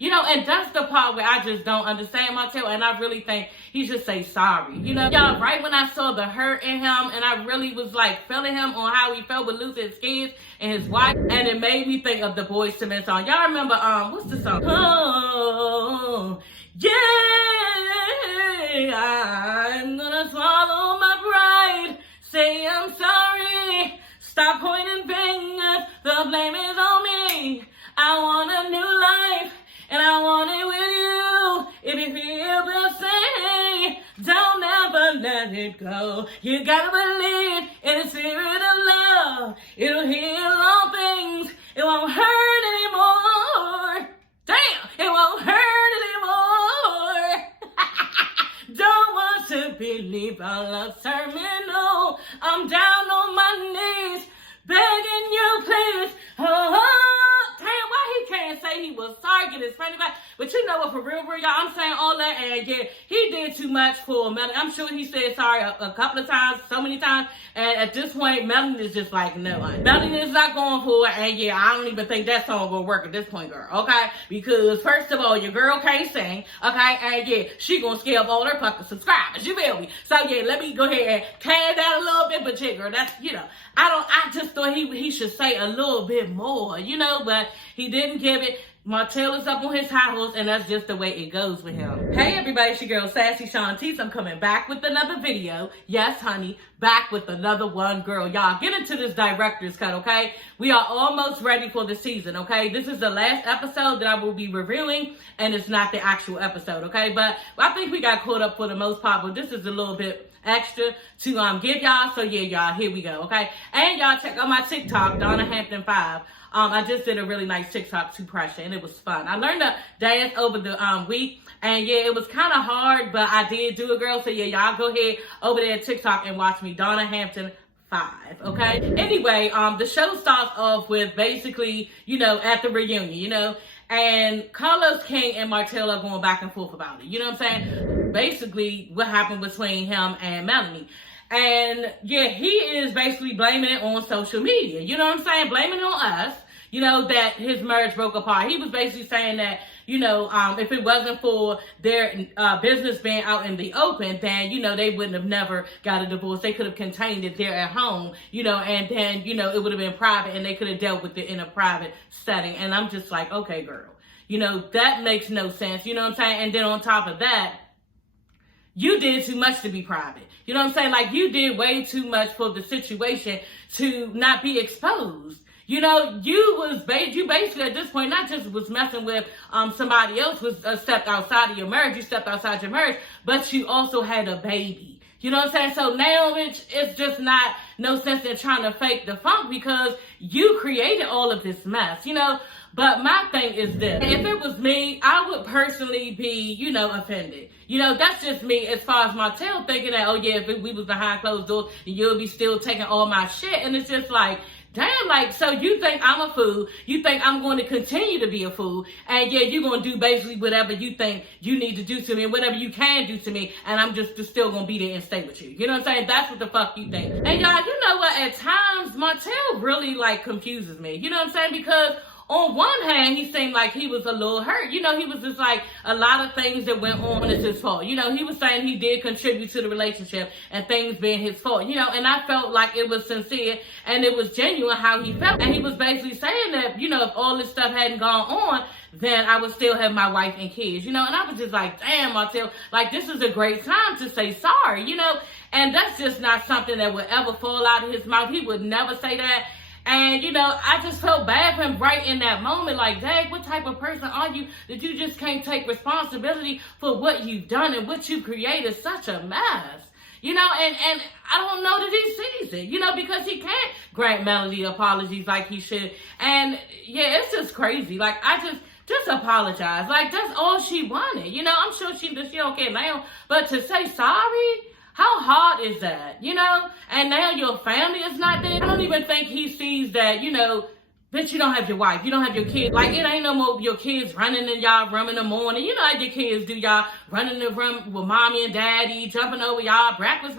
You know, and that's the part where I just don't understand Martell, and I really think he should say sorry. You know, y'all, right when I saw the hurt in him, and I really was like feeling him on how he felt with losing his kids and his wife, and it made me think of the Boyz II Men song. Y'all remember, what's the song? Oh, yeah, I'm gonna swallow my pride, say I'm sorry, stop pointing fingers, the blame is on me. I want a new life, and I want it with you. If you feel the same, don't ever let it go. You gotta believe in the spirit of love. It'll heal all things. It won't hurt anymore. Damn, it won't hurt anymore. Don't want to believe our love's terminal. I'm down on my knees, begging you, please. Oh, damn, why he can't say he was sorry, get his friend back? But you know what, for real, y'all, I'm saying all that, and yeah, he did too much for Melanie. I'm sure he said sorry a couple of times, so many times, and at this point, Melanie is just like, no, Melanie is not going for it, and yeah, I don't even think that song will work at this point, girl, okay? Because, first of all, your girl can't sing, okay? And yeah, she gonna scare up all her fucking subscribers, you feel me? So yeah, let me go ahead and calm down a little bit, but yeah, girl, that's, you know, I just thought he should say a little bit more, you know, but he didn't give it. Martell is up on his high horse, and that's just the way it goes with him. Hey everybody, it's your girl sassyshawntice. I'm coming back with another video. Yes, honey, back with another one, girl. Y'all, get into this director's cut, okay? We are almost ready for the season, okay? This is the last episode that I will be reviewing, and it's not the actual episode, okay? But I think we got caught up for the most part, but this is a little bit extra to give y'all. So yeah, y'all, here we go, okay? And y'all check out my TikTok, Donna Hampton 5. I just did a really nice TikTok to pressure, and it was fun. I learned to dance over the week, and yeah, it was kind of hard, but I did do it, girl. So yeah, y'all go ahead over there at TikTok and watch me, Donna Hampton 5, okay? Anyway, the show starts off with basically, you know, at the reunion, you know, and Carlos King and Martell are going back and forth about it. You know what I'm saying? Basically, what happened between him and Melanie. And yeah, he is basically blaming it on social media. You know what I'm saying? Blaming it on us, you know, that his marriage broke apart. He was basically saying that, you know, if it wasn't for their business being out in the open, then, you know, they wouldn't have never got a divorce. They could have contained it there at home, you know, and then, you know, it would have been private, and they could have dealt with it in a private setting. And I'm just like, okay, girl, you know, that makes no sense. You know what I'm saying? And then on top of that, you did too much to be private. You know what I'm saying? Like, you did way too much for the situation to not be exposed. You know, you basically at this point not just was messing with somebody else, was stepped outside of your marriage. You stepped outside your marriage, but you also had a baby. You know what I'm saying? So now it's just not no sense in trying to fake the funk, because you created all of this mess, you know? But my thing is this: if it was me, I would personally be, you know, offended. You know, that's just me as far as Martell thinking that, oh yeah, if we was behind closed doors, you'll be still taking all my shit. And it's just like, damn, like, so you think I'm a fool, you think I'm going to continue to be a fool, and yeah, you're going to do basically whatever you think you need to do to me, and whatever you can do to me, and I'm just still going to be there and stay with you. You know what I'm saying? That's what the fuck you think. And y'all, you know what, at times, Martell really, like, confuses me. You know what I'm saying? Because on one hand, he seemed like he was a little hurt. You know, he was just like, a lot of things that went on is his fault. You know, he was saying he did contribute to the relationship and things being his fault. You know, and I felt like it was sincere and it was genuine how he felt. And he was basically saying that, you know, if all this stuff hadn't gone on, then I would still have my wife and kids, you know. And I was just like, damn, Martell, like, this is a great time to say sorry, you know. And that's just not something that would ever fall out of his mouth. He would never say that. And, you know, I just felt bad for him right in that moment. Like, dang, what type of person are you that you just can't take responsibility for what you've done and what you created? Such a mess. You know, and I don't know that he sees it, you know, because he can't grant Melody apologies like he should. And, yeah, it's just crazy. Like, just apologize. Like, that's all she wanted. You know, I'm sure she don't care now. But to say sorry, how hard is that, you know? And now your family is not there. I don't even think he sees that, you know, bitch, you don't have your wife, you don't have your kids. Like, it ain't no more your kids running in y'all room in the morning. You know how your kids do, y'all running in the room with mommy and daddy, jumping over y'all, breakfast,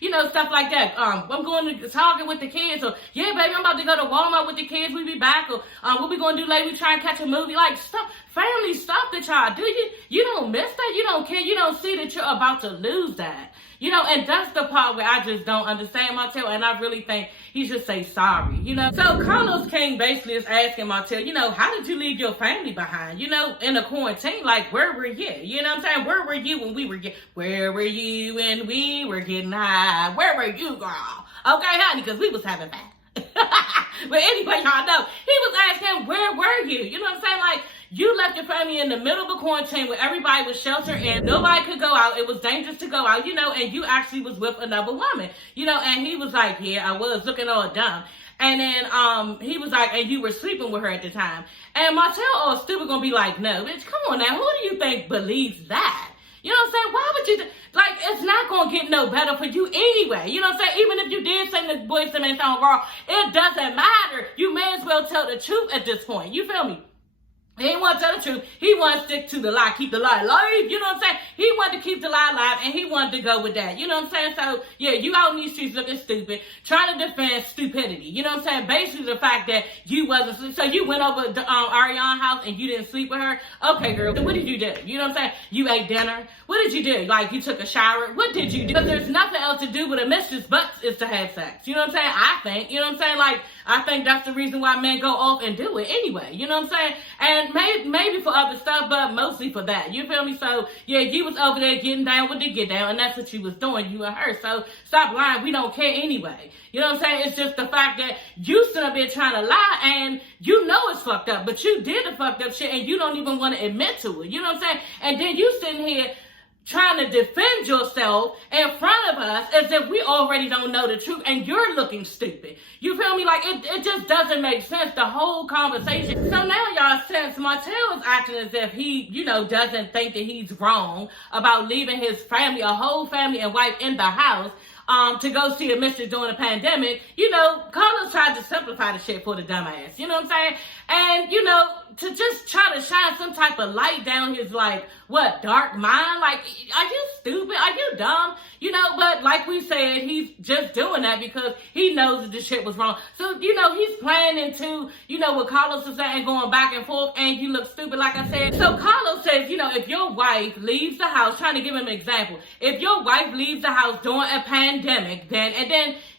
you know, stuff like that. I'm going to Target with the kids, or yeah, baby, I'm about to go to Walmart with the kids, we be back, or what we going to do later, we try and catch a movie, like stuff, family stuff. at y'all. Do you don't miss that? You don't care. You don't see that you're about to lose that. You know, and that's the part where I just don't understand Martell, and I really think he should say sorry, you know. So Carlos King basically is asking Martell, you know, how did you leave your family behind, you know, in the quarantine? Like, where were you? You know what I'm saying? Where were you when we were where were you when we were getting high? Where were you, girl? Okay, honey, because we was having fun. But anyway, y'all know, he was asking, where were you? You know what I'm saying? Like, you left your family in the middle of a quarantine where everybody was sheltered and nobody could go out. It was dangerous to go out, you know, and you actually was with another woman, you know, and he was like, yeah, I was, looking all dumb. And then he was like, and you were sleeping with her at the time. And Martell, all stupid, gonna be like, no, bitch, come on now, who do you think believes that? You know what I'm saying? Why would you, like, it's not going to get no better for you anyway. You know what I'm saying? Even if you did sing the Boyz II Men song wrong, it doesn't matter. You may as well tell the truth at this point. You feel me? He didn't want to tell the truth. He wanted to stick to the lie, keep the lie alive. You know what I'm saying? He wanted to keep the lie alive, and he wanted to go with that. You know what I'm saying? So, yeah, you out in these streets looking stupid, trying to defend stupidity. You know what I'm saying? Basically, the fact that you wasn't sleep. So you went over to Ariana's house and you didn't sleep with her? Okay, girl, then what did you do? You know what I'm saying? You ate dinner? What did you do? Like, you took a shower? What did you do? Because there's nothing else to do with a mistress but is to have sex. You know what I'm saying? I think. You know what I'm saying? Like, I think that's the reason why men go off and do it anyway. You know what I'm saying? And maybe for other stuff, but mostly for that. You feel me? So, yeah, you was over there getting down with the get down, and that's what you was doing, you and her. So, stop lying. We don't care anyway. You know what I'm saying? It's just the fact that you stood up there trying to lie, and you know it's fucked up, but you did the fucked up shit, and you don't even want to admit to it. You know what I'm saying? And then you sitting here trying to defend yourself in front of us as if we already don't know the truth, and you're looking stupid. You feel me? Like, it just doesn't make sense, the whole conversation. So now, y'all, since Martell is acting as if he, you know, doesn't think that he's wrong about leaving his family, a whole family and wife in the house, to go see a mistress during the pandemic, you know, Carlos tried to simplify the shit for the dumbass. You know what I'm saying? And, you know, to just try to shine some type of light down his, like, what, dark mind? Like, are you stupid? Are you dumb? You know, but like we said, he's just doing that because he knows that the shit was wrong. So, you know, he's playing into, you know, what Carlos is saying, going back and forth, and you look stupid, like I said. So Carlos says, you know, if your wife leaves the house, trying to give him an example, if your wife leaves the house during a pandemic, then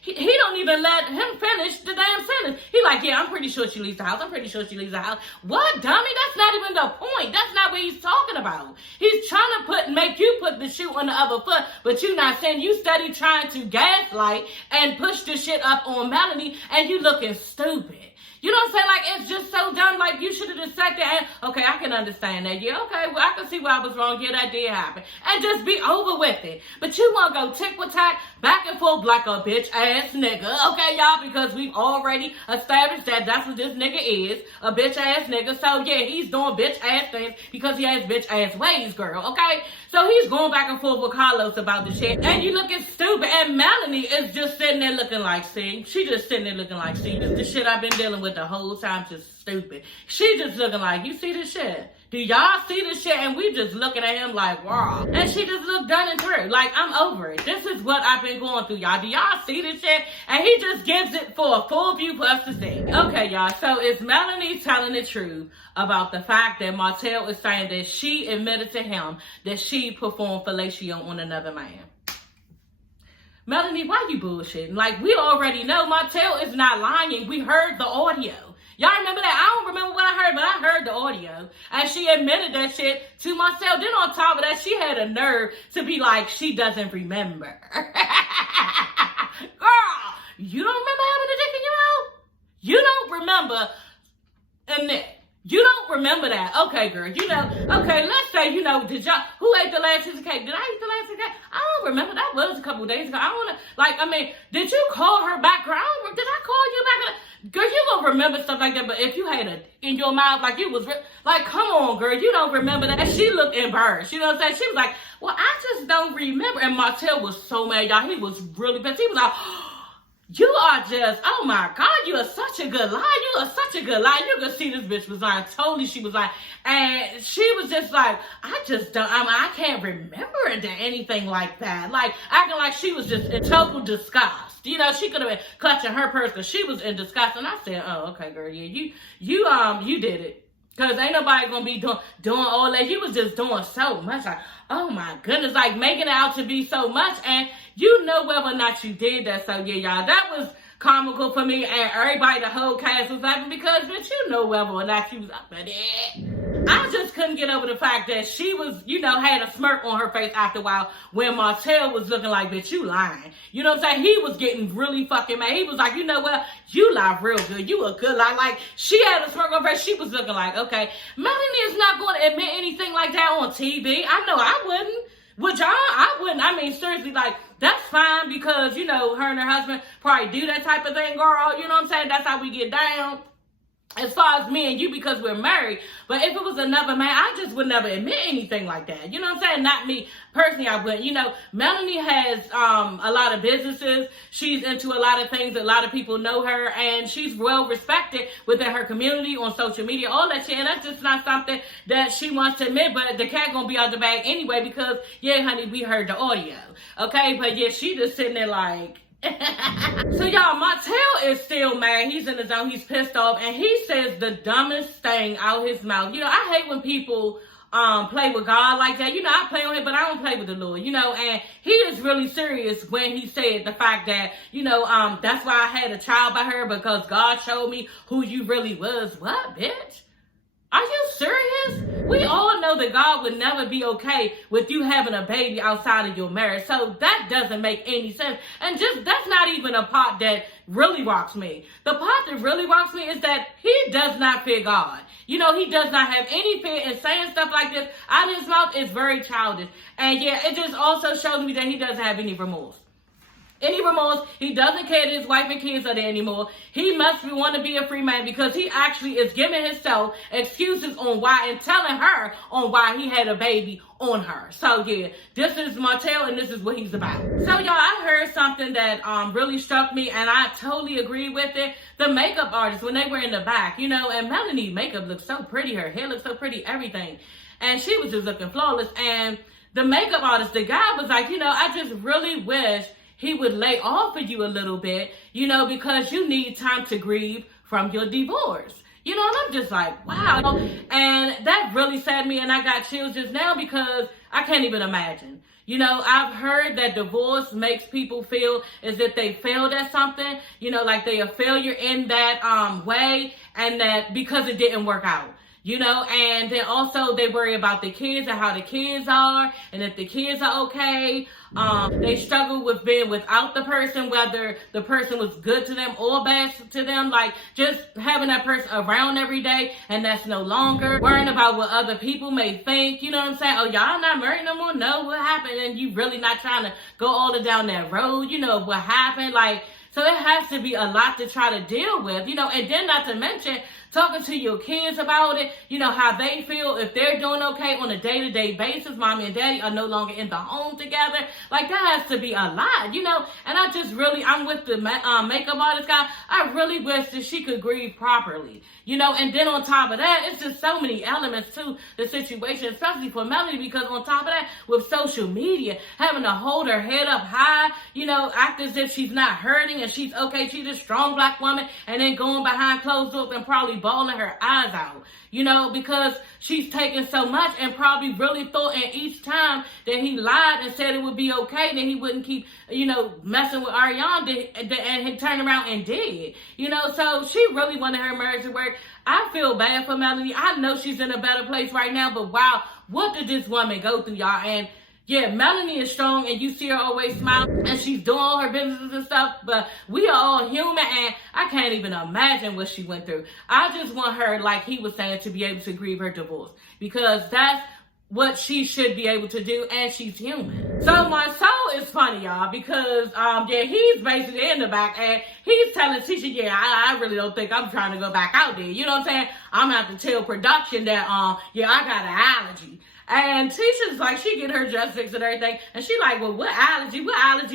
he don't even let him finish the damn sentence. He like, yeah, I'm pretty sure she leaves the house. I'm pretty sure she leaves the house. What, dummy? That's not even the point. That's not what he's talking about. He's trying to make you put the shoe on the other foot, but you not saying. You steady trying to gaslight and push the shit up on Melanie, and you looking stupid. You know what I'm saying? Like, it's just so dumb. Like, you should have just sat there and, okay, I can understand that. Yeah, okay, well, I can see where I was wrong. Yeah, that did happen. And just be over with it. But you want to go tick-for-tack, back and forth like a bitch-ass nigga. Okay, y'all? Because we've already established that that's what this nigga is. A bitch-ass nigga. So, yeah, he's doing bitch-ass things because he has bitch-ass ways, girl. Okay? So, he's going back and forth with Carlos about the shit. And you looking stupid. And Melanie is just sitting there looking like, see? She just sitting there looking like, see? This is the shit I've been dealing with the whole time, just stupid. She just looking like, you see this shit? Do y'all see this shit? And we just looking at him like, wow. And she just looked done and through. Like, I'm over it. This is what I've been going through, y'all. Do y'all see this shit? And he just gives it for a full view for us to see. Okay, y'all. So is Melanie telling the truth about the fact that Martell is saying that she admitted to him that she performed fellatio on another man? Melanie, why you bullshitting? Like, we already know Martell is not lying. We heard the audio. Y'all remember that? I don't remember what I heard, but I heard the audio. And she admitted that shit to Martell. Then on top of that, she had a nerve to be like, she doesn't remember. Girl, you don't remember having a dick in your mouth? You don't remember a neck. You don't remember that. Okay, girl. You know, okay, let's say, you know, who ate the last piece of cake? Did I eat the last piece of cake? I don't remember. That was a couple of days ago. I want to, like, I mean, did you call her back? Girl, did I call you back? Girl, you gonna remember stuff like that, but if you had it in your mouth, like you was, like, come on, girl, you don't remember that. And she looked embarrassed. You know what I'm saying? She was like, well, I just don't remember. And Martell was so mad, y'all. He was really pissed. He was like, you are just, oh my God, you are such a good liar. You are such a good liar. You could see this bitch was lying. Totally, she was lying. And she was just like, I can't remember anything like that. Like, acting like she was just in total disgust. You know, she could have been clutching her purse because she was in disgust. And I said, oh, okay, girl, yeah, you did it. Because ain't nobody going to be doing all that. He was just doing so much. Like, oh my goodness, like making it out to be so much. And you know whether or not you did that. So yeah, y'all, that was comical for me. And everybody, the whole cast was laughing because, bitch, you know whether or not she was up for that. I just couldn't get over the fact that she was, had a smirk on her face after a while when Martell was looking like, bitch, you lying. You know what I'm saying? He was getting really fucking mad. He was like, you know what? You lie real good. You a good lie. Like, she had a smirk on her face. She was looking like, okay, Melanie is not going to admit anything like that on TV. I know I wouldn't. Would y'all? I wouldn't. I mean, seriously, like, that's fine because, her and her husband probably do that type of thing, girl. You know what I'm saying? That's how we get down. As far as me and you, because we're married. But if it was another man, I just would never admit anything like that. You know what I'm saying? Not me. Personally, I wouldn't. Melanie has a lot of businesses. She's into a lot of things. A lot of people know her. And she's well respected within her community, on social media, all that shit. And that's just not something that she wants to admit. But the cat gonna be out the bag anyway because, yeah, honey, we heard the audio. Okay? But, yeah, she just sitting there like... So y'all, Martell is still mad. He's in the zone. He's pissed off, and he says the dumbest thing out his mouth. I hate when people play with God like that. I play on him, but I don't play with the Lord. And he is really serious when he said the fact that that's why I had a child by her because God showed me who you really was. What, bitch? Are you serious? We all know that God would never be okay with you having a baby outside of your marriage. So that doesn't make any sense. And that's not even a part that really rocks me. The part that really rocks me is that he does not fear God. He does not have any fear, and saying stuff like this out of his mouth is very childish. And yeah, it just also shows me that he doesn't have any remorse. He doesn't care that his wife and kids are there anymore. He must want to be a free man because he actually is giving himself excuses on why and telling her on why he had a baby on her. So yeah, this is Martell and this is what he's about. So y'all, I heard something that really struck me and I totally agree with it. The makeup artist, when they were in the back, and Melanie's makeup looked so pretty. Her hair looked so pretty, everything. And she was just looking flawless. And the makeup artist, the guy was like, I just really wish he would lay off of you a little bit, because you need time to grieve from your divorce. And I'm just like, wow. And that really saddened me, and I got chills just now because I can't even imagine. I've heard that divorce makes people feel as if they failed at something, like they a failure in that way, and that because it didn't work out. And then also they worry about the kids and how the kids are, and if the kids are okay. They struggle with being without the person, whether the person was good to them or bad to them, like just having that person around every day, and that's no longer. Worrying about what other people may think, you know what I'm saying? Oh, y'all not married no more? No, what happened? And you really not trying to go all the down that road, what happened? So it has to be a lot to try to deal with, and then not to mention talking to your kids about it, how they feel, if they're doing okay on a day-to-day basis. Mommy and daddy are no longer in the home together. Like, that has to be a lot, and I just really, I'm with the makeup artist guy. I really wish that she could grieve properly, and then on top of that, it's just so many elements to the situation, especially for Melanie, because on top of that, with social media, having to hold her head up high, act as if she's not hurting and she's okay, she's a strong black woman, and then going behind closed doors and probably bawling her eyes out, because she's taking so much and probably really thought in each time that he lied and said it would be okay, that he wouldn't keep, messing with Ariana, and he turned around and did, so she really wanted her marriage to work. I feel bad for Melanie. I know she's in a better place right now, but wow, what did this woman go through, y'all? And yeah, Melanie is strong, and you see her always smiling, and she's doing all her businesses and stuff, but we are all human, and I can't even imagine what she went through. I just want her, like he was saying, to be able to grieve her divorce, because that's what she should be able to do, and she's human. So my soul is funny, y'all, because, he's basically in the back, and he's telling Tisha, I really don't think I'm trying to go back out there. You know what I'm saying? I'm going to have to tell production that, I got an allergy. And Tisha's like, she get her dress fixed and everything. And she like, well, what allergy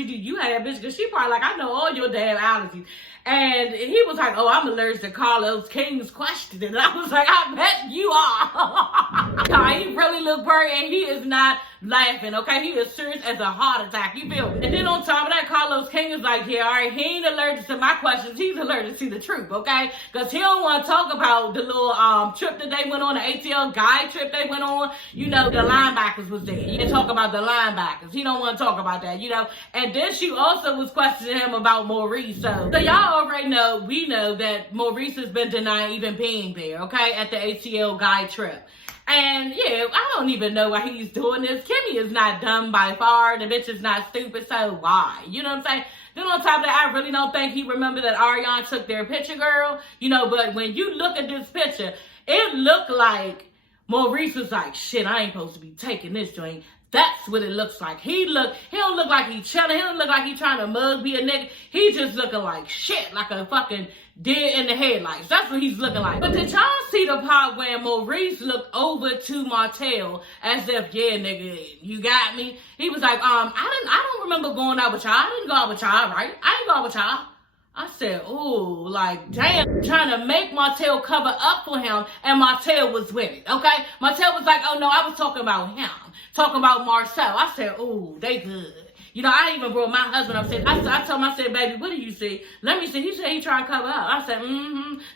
do you have, bitch? Because she probably like, I know all your damn allergies. And he was like, oh, I'm allergic to Carlos King's question. And I was like, I bet you are. He really looked worried, and he is not laughing, okay? He is serious as a heart attack, you feel me? And then on top of that, Carlos King is like, yeah, all right, he ain't allergic to my questions, he's allergic to the truth, okay? Because he don't want to talk about the little trip that they went on, the ATL guy trip they went on. You know, the linebackers was there. You didn't talk about the linebackers. He don't want to talk about that, you know? And then she also was questioning him about Maurice. So y'all already know, we know that Maurice has been denying even being there, okay, at the ATL guy trip. And yeah, I don't even know why he's doing this. Kimmy is not dumb by far. The bitch is not stupid, so why? You know what I'm saying? Then on top of that, I really don't think he remembered that Ariana took their picture, girl. You know, but when you look at this picture, it looked like Maurice was like, shit, I ain't supposed to be taking this joint. That's what it looks like. He don't look like he chilling. He don't look like he trying to mug be a nigga. He just looking like shit, like a fucking deer in the headlights. That's what he's looking like. But did y'all see the part where Maurice looked over to Martell as if, yeah, nigga, you got me? He was like, I don't remember going out with y'all. I didn't go out with y'all, right? I ain't go out with y'all. I said, ooh, like, damn, trying to make Martell cover up for him, and Martell was with it, okay? Martell was like, oh, no, I was talking about him, talking about Marcel. I said, ooh, they good. You know, I even brought my husband upstairs. I told him, I said, baby, what do you see? Let me see. He said he trying to cover up. I said,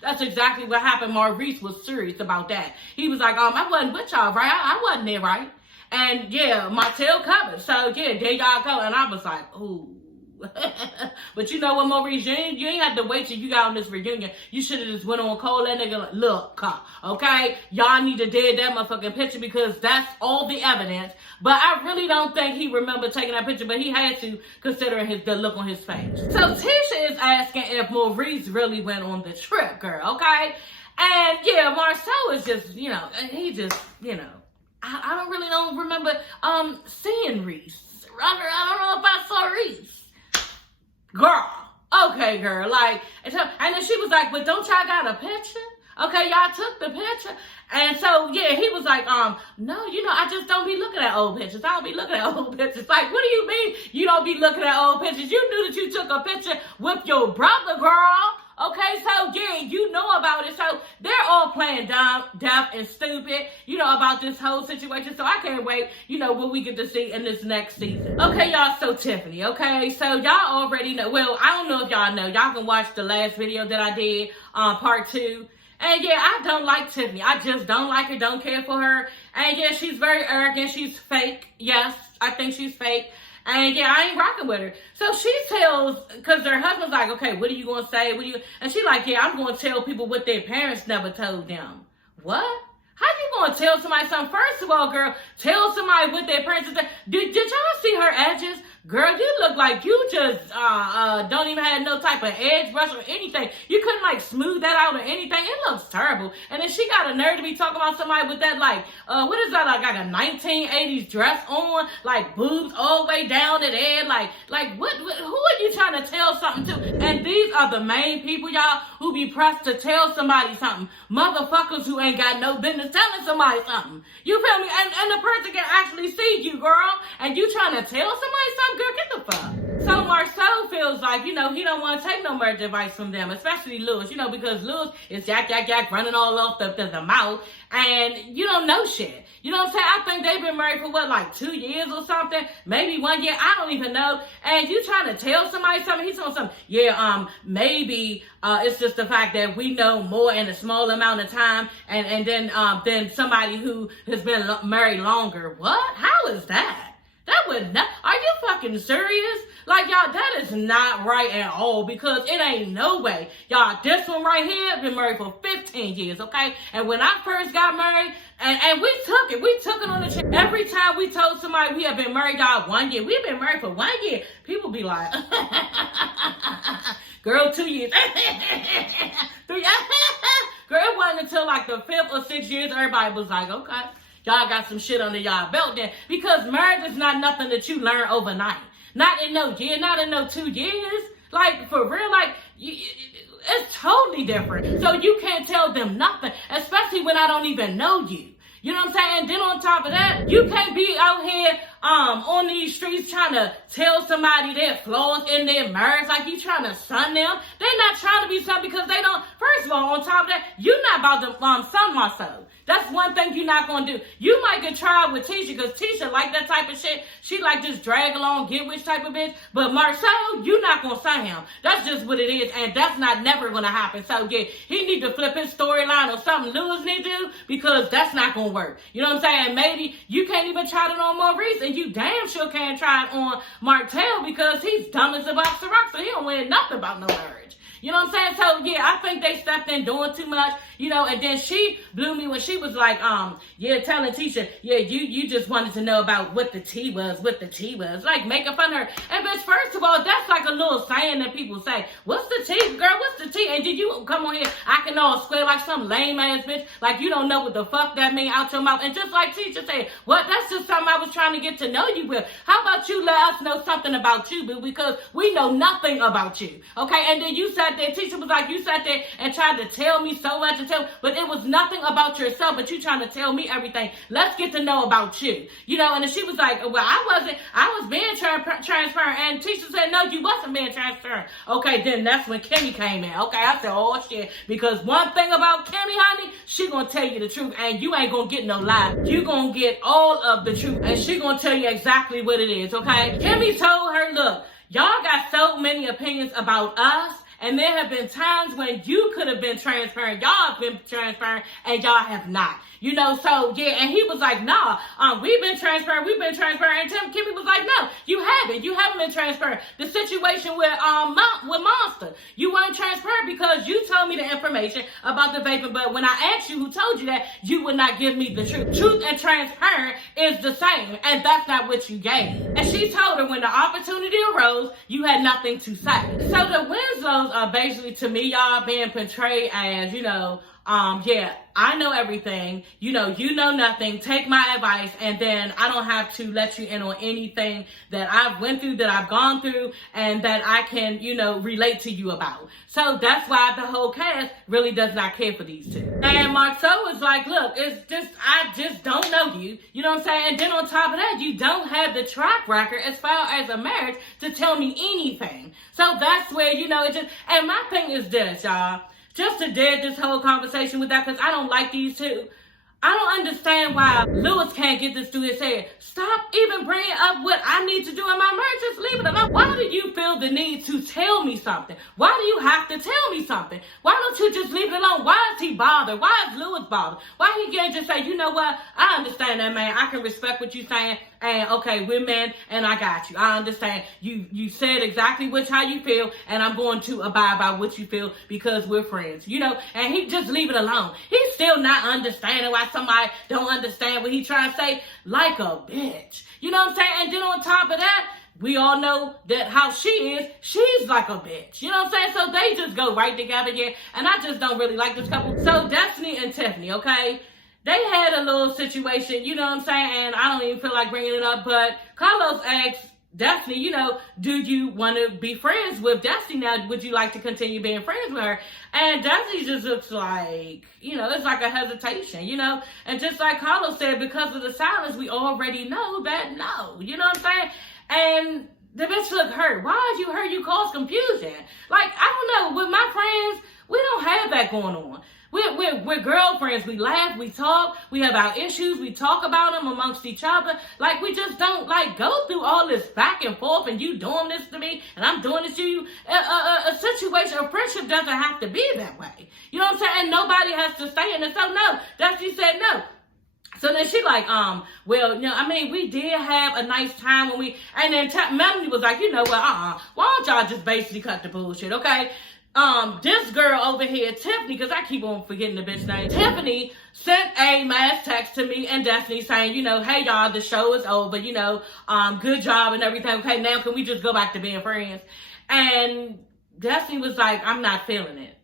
that's exactly what happened. Maurice was serious about that. He was like, I wasn't with y'all, right? I wasn't there, right? And, yeah, Martell covered. So, yeah, there y'all go. And I was like, ooh. But you know what, Maurice, you ain't had to wait till you got on this reunion. You should have just went on call that nigga like, look, okay? Y'all need to dead that motherfucking picture because that's all the evidence. But I really don't think he remembered taking that picture, but he had to, considering the look on his face. So Tisha is asking if Maurice really went on the trip, girl, okay? And yeah, Marcel is just, you know, he just, you know, I don't remember seeing Reese. I don't know if I saw Reese. Girl, okay, girl, like, and then she was like, but don't y'all got a picture? Okay, y'all took the picture. And so, yeah, he was like, no, you know, I just don't be looking at old pictures. I don't be looking at old pictures. Like, what do you mean you don't be looking at old pictures? You knew that you took a picture with your brother, girl. Okay, so, yeah, you know about it. So, they're all playing dumb, deaf, and stupid, you know, about this whole situation. So, I can't wait, you know, what we get to see in this next season. Okay, y'all, so Tiffany, okay? So, y'all already know. Well, I don't know if y'all know. Y'all can watch the last video that I did, part 2. And, yeah, I don't like Tiffany. I just don't like her, don't care for her. And, yeah, she's very arrogant. She's fake. Yes, I think she's fake. And yeah, I ain't rocking with her. So she tells, because her husband's like, okay, what are you going to say? And she like, yeah, I'm going to tell people what their parents never told them. What? How you going to tell somebody something? First of all, girl, tell somebody what their parents said. Did y'all see her edges? Girl, you look like you just don't even have no type of edge brush or anything. You couldn't like smooth that out or anything. It looks terrible. And then she got a nerve to be talking about somebody with that like, what is that, like a 1980s dress on? Like boobs all the way down to there. Like what, who are you trying to tell something to? And these are the main people, y'all, who be pressed to tell somebody something. Motherfuckers who ain't got no business telling somebody something. You feel me? And the person can actually see you, girl. And you trying to tell somebody something? Girl, get the fuck. So Marcel feels like, you know, he don't want to take no marriage advice from them, especially Lewis, you know, because Lewis is yak, running all off the mouth, and you don't know shit. You know what I'm saying? I think they've been married for what, like 2 years or something? Maybe 1 year. I don't even know. And you trying to tell somebody something? He's telling something. Yeah, maybe it's just the fact that we know more in a small amount of time, and then somebody who has been married longer. What? How is that? That would not, are you fucking serious? Like, y'all, that is not right at all, because it ain't no way. Y'all, this one right here been married for 15 years, okay? And when I first got married, and we took it on the chin. Every time we told somebody we had been married, y'all, 1 year. We've been married for 1 year. People be like, girl, 2 years. 3 years. Girl, it wasn't until like the 5th or 6th years, everybody was like, okay. Y'all got some shit under y'all belt then. Because marriage is not nothing that you learn overnight. Not in no year, not in no 2 years. Like, for real, like, it's totally different. So you can't tell them nothing, especially when I don't even know you. You know what I'm saying? And then on top of that, you can't be out here on these streets trying to tell somebody their flaws in their marriage, like you trying to son them. They're not trying to be son because they don't. First of all, on top of that, you're not about to son myself. That's one thing you're not going to do. You might get tried with Tisha because Tisha like that type of shit. She like this drag along, get rich type of bitch. But Marcel, you're not going to say him. That's just what it is. And that's not never going to happen. So yeah, he need to flip his storyline or something Lewis need to do because that's not going to work. You know what I'm saying? And maybe you can't even try it on Maurice and you damn sure can't try it on Martell because he's dumb as a box of rocks. So he don't win nothing about no marriage. You know what I'm saying? So, yeah, I think they stepped in doing too much, you know, and then she blew me when she was like, yeah, telling Tisha, yeah, you just wanted to know about what the tea was, like making fun of her. And bitch, first of all, that's like a little saying that people say, what's the tea, girl, what's the tea? And did you come on here, I can all square like some lame ass bitch, like you don't know what the fuck that mean out your mouth. And just like Tisha said, what, that's just something I was trying to get to know you with. How about you let us know something about you, boo, because we know nothing about you, okay? And then you said that Tisha was like, you sat there and tried to tell me so much but it was nothing about yourself, but you trying to tell me everything. Let's get to know about you. You know, and then she was like, well, I was being transparent. And Tisha said, no, you wasn't being transparent. Okay, then that's when Kimmy came in. Okay, I said, oh shit, because one thing about Kimmy, honey, she gonna tell you the truth, and you ain't gonna get no lie. You gonna get all of the truth, and she gonna tell you exactly what it is, okay? Kimmy told her, look, y'all got so many opinions about us, and there have been times when you could have been transparent. Y'all have been transparent and y'all have not. You know, so yeah, and he was like, nah, we've been transparent. And Kimmy was like, no, you haven't been transparent. The situation with Monster, you weren't transparent because you told me the information about the vaping, but when I asked you who told you that, you would not give me the truth. Truth and transparent is the same, and that's not what you gave. And she told her when the opportunity arose, you had nothing to say. So the Winslows are basically, to me, y'all, being portrayed as, you know, yeah, I know everything, you know nothing, take my advice, and then I don't have to let you in on anything that I've went through, that I've gone through, and that I can, you know, relate to you about. So that's why the whole cast really does not care for these two. And Marceau was like, look, it's just, I just don't know you. You know what I'm saying? And then on top of that, you don't have the track record as far as a marriage to tell me anything. So that's where, you know, it just, and my thing is this, y'all. Just to dead this whole conversation with that, because I don't like these two. I don't understand why Lewis can't get this through his head. Stop even bringing up what I need to do in my marriage. Just leave it alone. Why do you feel the need to tell me something? Why do you have to tell me something? Why don't you just leave it alone? Why is he bothered? Why is Lewis bothered? Why he can't just say, you know what? I understand that, man. I can respect what you're saying. And okay, we're men, and I got you. I understand. You said exactly how you feel, and I'm going to abide by what you feel because we're friends. You know, and he just leave it alone. He's still not understanding why somebody don't understand what he trying to say, like a bitch. You know what I'm saying? And then on top of that, we all know that how she is, she's like a bitch. You know what I'm saying? So they just go right together here, and I just don't really like this couple. So Destiny and Tiffany, okay? They had a little situation, you know what I'm saying? And I don't even feel like bringing it up, but Carlos asked Destiny, you know, do you want to be friends with Destiny now? Would you like to continue being friends with her? And Destiny just looks like, you know, it's like a hesitation, you know? And just like Carlos said, because of the silence, we already know that no, you know what I'm saying? And the bitch look hurt. Why is you hurt? You cause confusion. Like, I don't know, with my friends, we don't have that going on. We're girlfriends. We laugh, we talk, we have our issues, we talk about them amongst each other. Like, we just don't, like, go through all this back and forth and you doing this to me and I'm doing this to you. A situation, a friendship doesn't have to be that way. You know what I'm saying? And nobody has to stay in it. So, no, Destiny said no. So then she like, well, you know, I mean, we did have a nice time when we, and then Melanie was like, you know what, why don't y'all just basically cut the bullshit, okay? This girl over here, Tiffany, because I keep on forgetting the bitch name, Tiffany sent a mass text to me and Destiny saying, you know, hey y'all, the show is over, you know, good job and everything. Okay, now can we just go back to being friends? And Destiny was like, I'm not feeling it.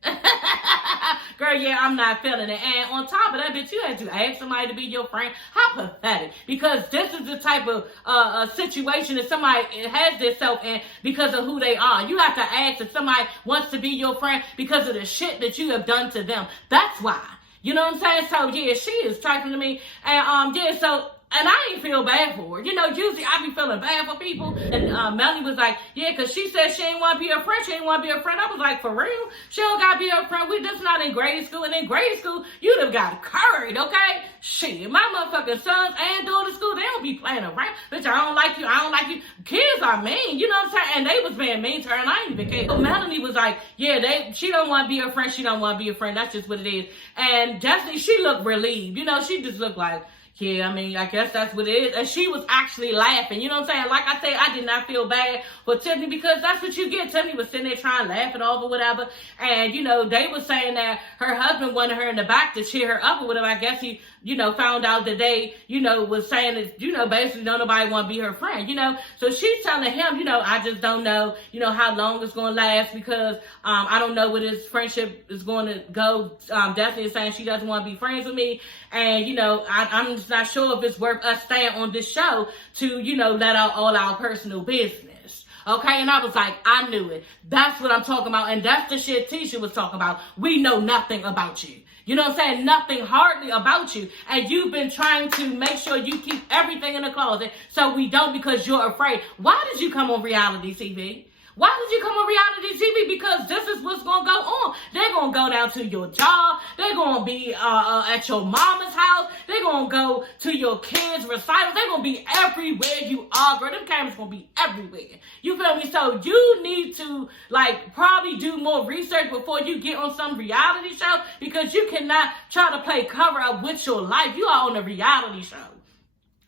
Girl, yeah, I'm not feeling it. And on top of that, bitch, you had to ask somebody to be your friend. How pathetic. Because this is the type of situation that somebody has themselves in because of who they are. You have to ask if somebody wants to be your friend because of the shit that you have done to them. That's why. You know what I'm saying? So yeah, she is talking to me. And yeah, so and I ain't feel bad for her. You know, usually I be feeling bad for people. And Melanie was like, yeah, because she said she ain't want to be a friend. She ain't want to be a friend. I was like, for real? She don't got to be a friend. We just not in grade school. And in grade school, you'd have got curried, okay? Shit, my motherfucking sons and daughters school, they don't be playing around. Bitch, I don't like you. I don't like you. Kids are mean. You know what I'm saying? And they was being mean to her, and I ain't even care. So Melanie was like, yeah, she don't want to be a friend. She don't want to be a friend. That's just what it is. And Destiny, she looked relieved. You know, she just looked like, yeah, I mean, I guess that's what it is. And she was actually laughing. You know what I'm saying? Like I said, I did not feel bad for Tiffany because that's what you get. Tiffany was sitting there trying to laugh it off or whatever. And, you know, they were saying that her husband wanted her in the back to cheer her up or whatever. I guess he, you know, found out that they, you know, was saying that, you know, basically don't nobody want to be her friend, you know. So she's telling him, you know, I just don't know, you know, how long it's going to last because I don't know where this friendship is going to go. Destiny is saying she doesn't want to be friends with me. And, you know, I'm just not sure if it's worth us staying on this show to, you know, let out all our personal business. Okay, and I was like, I knew it. That's what I'm talking about. And that's the shit Tisha was talking about. We know nothing about you. You know what I'm saying? Nothing hardly about you. And you've been trying to make sure you keep everything in the closet so we don't because you're afraid. Why did you come on reality TV? Why did you come on reality TV? Because this is what's going to go on. They're going to go down to your job. They're going to be at your mama's house. They're going to go to your kids' recitals. They're going to be everywhere you are, girl. Them cameras going to be everywhere. You feel me? So you need to, like, probably do more research before you get on some reality show because you cannot try to play cover up with your life. You are on a reality show.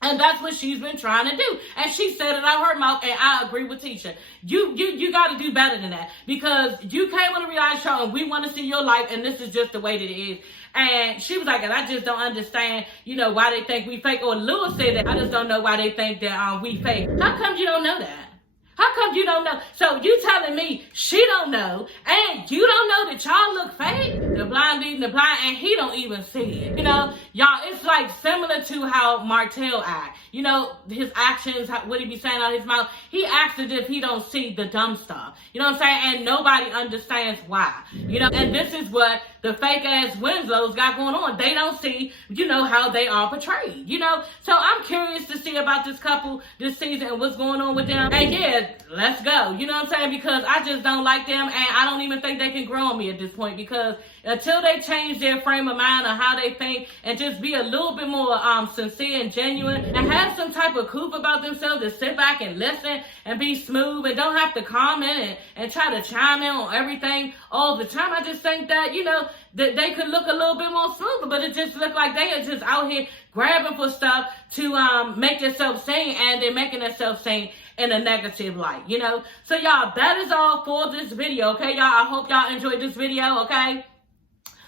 And that's what she's been trying to do. And she said it out her mouth, and I agree with Tisha. You got to do better than that. Because you came on a reality show, and we want to see your life, and this is just the way that it is. And she was like, and I just don't understand, you know, why they think we fake. Or Lewis said that, I just don't know why they think that we fake. How come you don't know that? How come you don't know? So you telling me she don't know, and you don't know that y'all look fake? The blind leading the blind, and he don't even see it. You know, y'all, it's like similar to how Martell act. You know, his actions, what he be saying out of his mouth, he acts as if he don't see the dumb stuff. You know what I'm saying? And nobody understands why. You know, and this is what the fake ass Winslow's got going on. They don't see, you know, how they are portrayed. You know, so I'm curious to see about this couple this season and what's going on with them. And yeah, let's go. You know what I'm saying? Because I just don't like them, and I don't even think they can grow on me at this point because until they change their frame of mind or how they think and just be a little bit more sincere and genuine and have some type of couth about themselves to sit back and listen and be smooth and don't have to comment and try to chime in on everything all the time. I just think that, you know, that they could look a little bit more smoother, but it just looked like they are just out here grabbing for stuff to make themselves sing, and they're making themselves sing in a negative light, you know. So y'all, that is all for this video, okay, y'all? I hope y'all enjoyed this video, okay?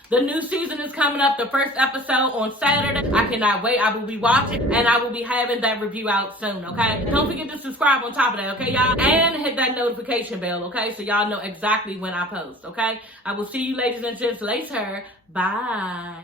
The new season is coming up, the first episode on Saturday. I cannot wait. I will be watching, and I will be having that review out soon, okay? Don't forget to subscribe on top of that, okay, y'all? And hit that notification bell, okay? So y'all know exactly when I post, okay? I will see you ladies and gents later. Bye.